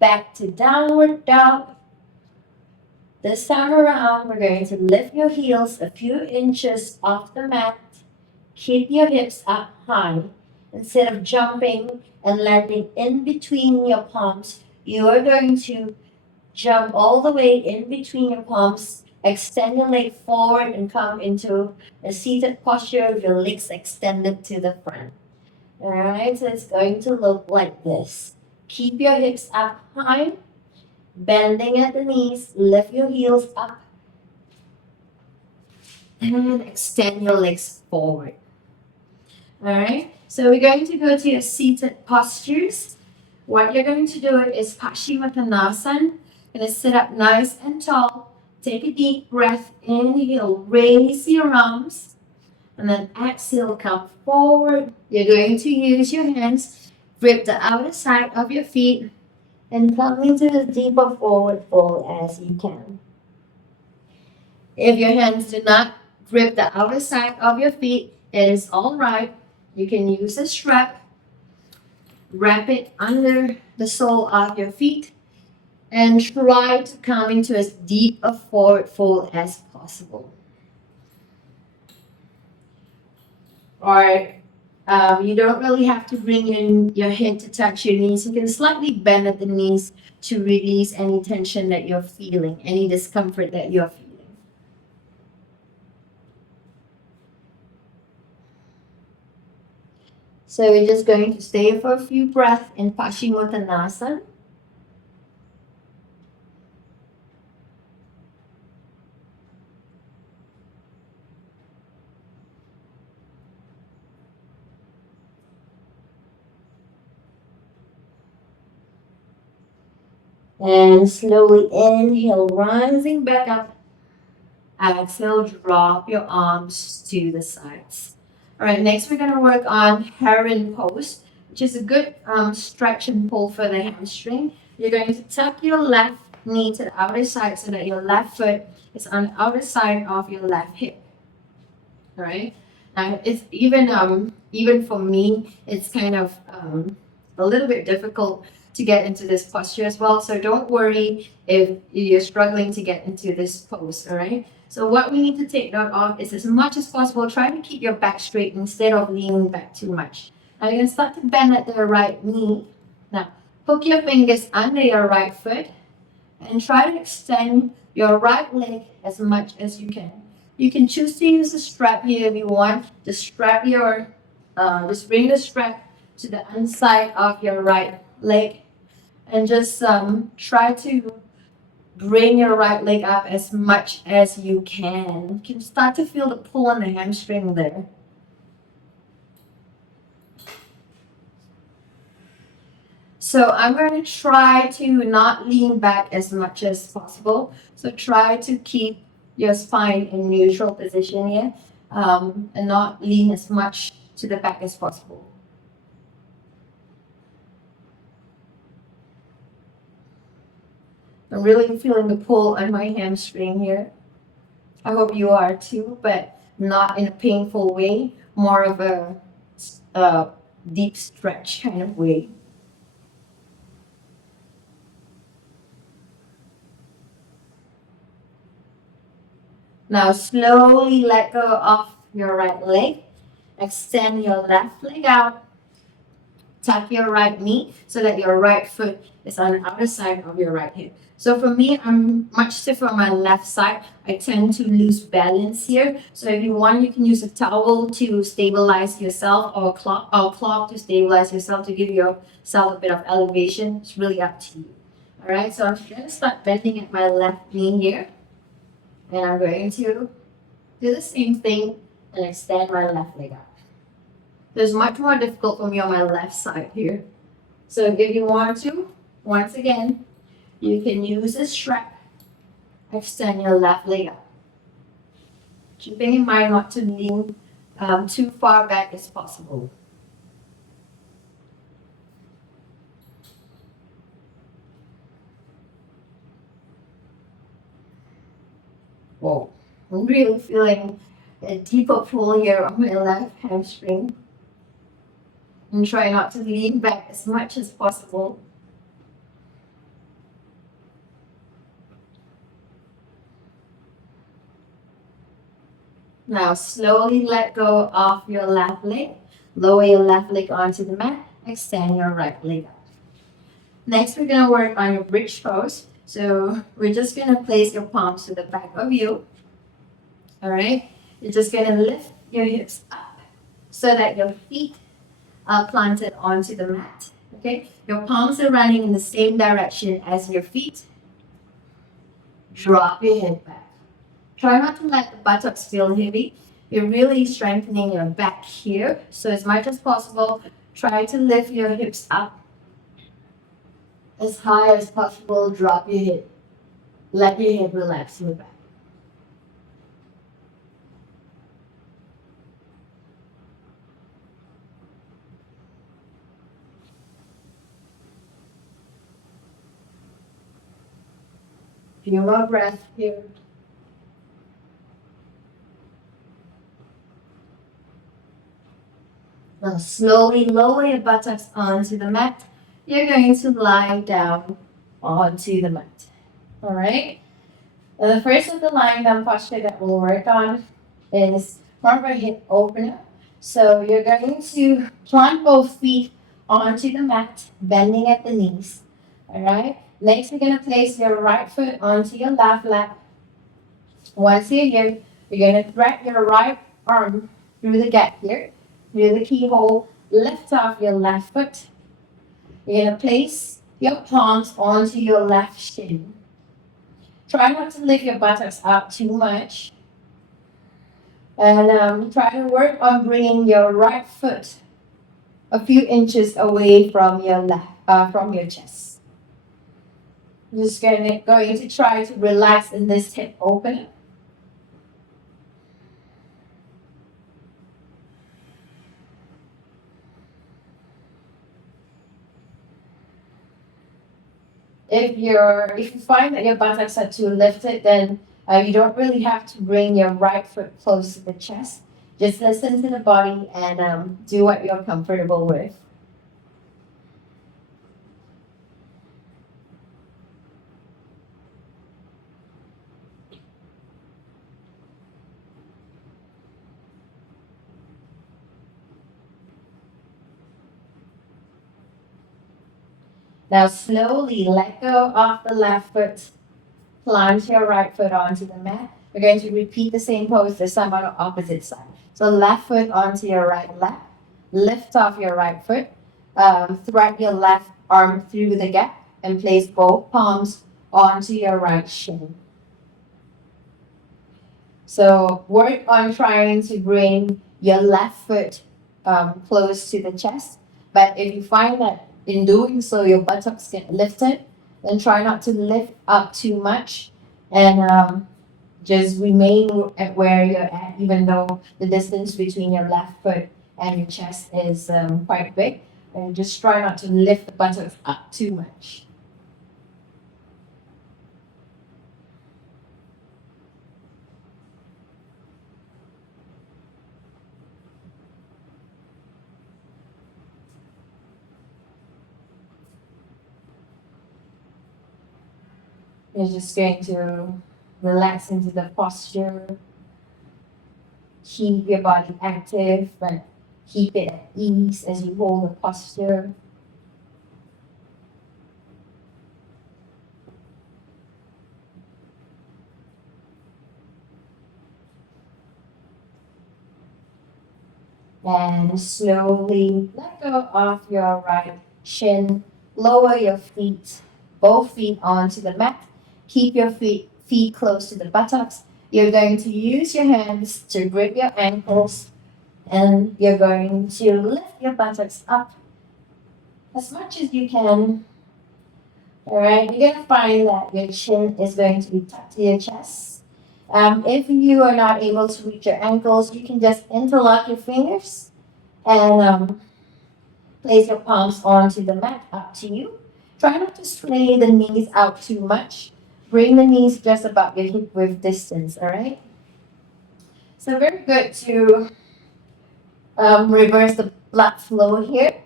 back to downward dog. This time around, we're going to lift your heels a few inches off the mat. Keep your hips up high. Instead of jumping and landing in between your palms, you are going to jump all the way in between your palms. Extend your leg forward and come into a seated posture with your legs extended to the front. Alright, so it's going to look like this. Keep your hips up high, bending at the knees, lift your heels up, and extend your legs forward. Alright, so we're going to go to your seated postures. What you're going to do is Paschimottanasana. Going to sit up nice and tall. Take a deep breath. Inhale, raise your arms. And then exhale, come forward. You're going to use your hands, grip the outer side of your feet, and come into as deeper forward fold as you can. If your hands do not grip the outer side of your feet, it is all right. You can use a strap. Wrap it under the sole of your feet and try to come into as deep a forward fold as possible. Or you don't really have to bring in your head to touch your knees. You can slightly bend at the knees to release any tension that you're feeling, any discomfort that you're feeling. So we're just going to stay for a few breaths in Paschimottanasana. And slowly inhale, rising back up. Exhale, drop your arms to the sides. All right, next we're going to work on Heron Pose, which is a good stretch and pull for the hamstring. You're going to tuck your left knee to the outer side so that your left foot is on the outer side of your left hip. All right. Now it's even for me, it's kind of a little bit difficult to get into this posture as well. So don't worry if you're struggling to get into this pose, all right? So what we need to take note of is as much as possible, try to keep your back straight instead of leaning back too much. Now you're going to start to bend at the right knee. Now, hook your fingers under your right foot and try to extend your right leg as much as you can. You can choose to use a strap here if you want. Just strap just bring the strap to the inside of your right leg and just try to bring your right leg up as much as you can. You can start to feel the pull on the hamstring there. So I'm going to try to not lean back as much as possible. So try to keep your spine in neutral position here and not lean as much to the back as possible. I'm really feeling the pull on my hamstring here. I hope you are too, but not in a painful way, more of a deep stretch kind of way. Now slowly let go of your right leg. Extend your left leg out. Tuck your right knee so that your right foot is on the outer side of your right hip. So for me, I'm much stiffer on my left side. I tend to lose balance here. So if you want, you can use a towel to stabilize yourself or a cloth to stabilize yourself to give yourself a bit of elevation. It's really up to you. All right, so I'm going to start bending at my left knee here. And I'm going to do the same thing and extend my left leg out. It's much more difficult for me on my left side here. So if you want to, once again, you can use a strap. Extend your left leg out. Keeping in mind not to lean too far back as possible. Whoa, I'm really feeling a deeper pull here on my left hamstring. And try not to lean back as much as possible. Now slowly let go of your left leg. Lower your left leg onto the mat. Extend your right leg up. Next, we're going to work on your bridge pose. So we're just going to place your palms to the back of you. All right. You're just going to lift your hips up so that your feet are planted onto the mat. Okay. Your palms are running in the same direction as your feet. Drop your head back. Try not to let the buttocks feel heavy. You're really strengthening your back here. So as much as possible, try to lift your hips up as high as possible. Drop your head. Let your head relax in the back. Few more breaths here. Now slowly lower your buttocks onto the mat. You're going to lie down onto the mat. All right. Now the first of the lying down posture that we'll work on is front right hip opener. So you're going to plant both feet onto the mat, bending at the knees. All right. Next, we're going to place your right foot onto your left lap. Once you're here, you're going to thread your right arm through the gap here, through the keyhole. Lift off your left foot. You're going to place your palms onto your left shin. Try not to lift your buttocks up too much. And try to work on bringing your right foot a few inches away from your from your chest. Just going to try to relax in this hip opener. If you find that your buttocks are too lifted, then you don't really have to bring your right foot close to the chest. Just listen to the body and do what you're comfortable with. Now slowly let go of the left foot. Plant your right foot onto the mat. We're going to repeat the same pose this time on the opposite side. So left foot onto your right lap. Lift off your right foot. Thread your left arm through the gap and place both palms onto your right shin. So work on trying to bring your left foot close to the chest. But if you find that in doing so your buttocks get lifted, then try not to lift up too much and just remain at where you're at, even though the distance between your left foot and your chest is quite big. And just try not to lift the buttocks up too much. You're just going to relax into the posture. Keep your body active, but keep it at ease as you hold the posture. And slowly let go of your right shin. Lower your feet, both feet onto the mat. Keep your feet close to the buttocks. You're going to use your hands to grip your ankles and you're going to lift your buttocks up as much as you can. All right, you're going to find that your chin is going to be tucked to your chest. If you are not able to reach your ankles, you can just interlock your fingers and place your palms onto the mat, up to you. Try not to sway the knees out too much. Bring the knees just about your hip width distance, all right? So very good to reverse the blood flow here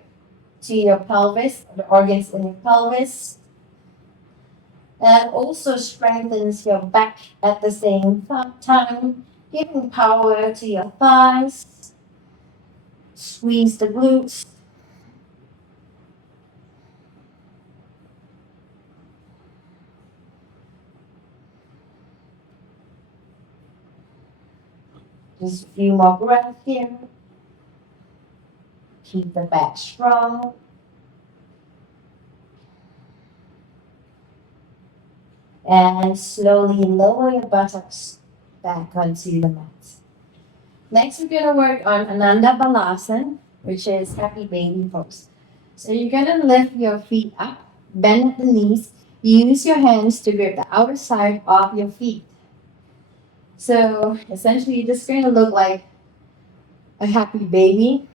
to your pelvis, the organs in your pelvis. And also strengthens your back at the same time. Giving power to your thighs. Squeeze the glutes. Just a few more breaths here. Keep the back strong. And slowly lower your buttocks back onto the mat. Next, we're going to work on Ananda Balasana, which is happy baby pose. So you're going to lift your feet up, bend at the knees, use your hands to grip the outer side of your feet. So essentially, you're just going to look like a happy baby.